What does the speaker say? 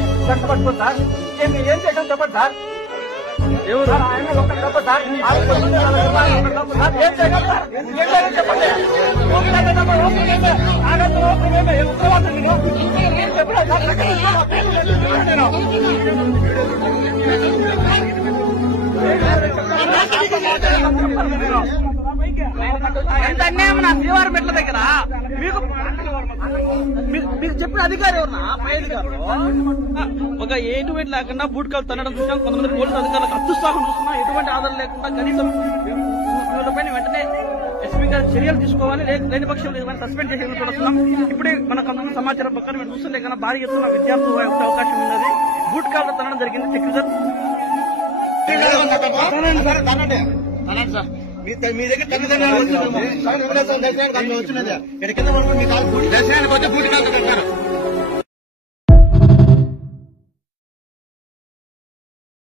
పట్టుకోండి సార్. ఏం చేసాం చెప్పండి సార్. ఎవరు ఆయన ఒక్క తప్ప సార్. ఏం చేయాలి సార్? ఏం చేయాలి చెప్పండి. ఎంత అన్యాయం నా శ్రీవారి మెట్ల దగ్గర. మీకు చెప్పిన అధికారి ఎవరు? పై అధికారు ఒక ఎటువంటి లేకుండా బూట్ కాలు తనడం చూసాం. కొంతమంది పోలీసు అధికారులకు అత్యుత్సాహం చూస్తున్నాం. ఎటువంటి ఆధారం లేకుండా కనీసం వీళ్ళపైన వెంటనే ఎస్పీ గారు చర్యలు తీసుకోవాలి. లేని పక్షంలో ఏమైనా సస్పెండ్ చేసేది చూస్తున్నాం. ఇప్పుడే మన కొంతమంది సమాచారం పక్కన మేము చూస్తుంటే కన్నా భారీ ఎత్తున విద్యార్థులు అవకాశం ఉన్నది. బూట్ కాలు తనడం జరిగింది. చక్రధర్ మీ దగ్గర తల్లిదండ్రులు వచ్చినది ఇక్కడ కింద దర్శనానికి వచ్చి బూటి కాలు కట్టారు.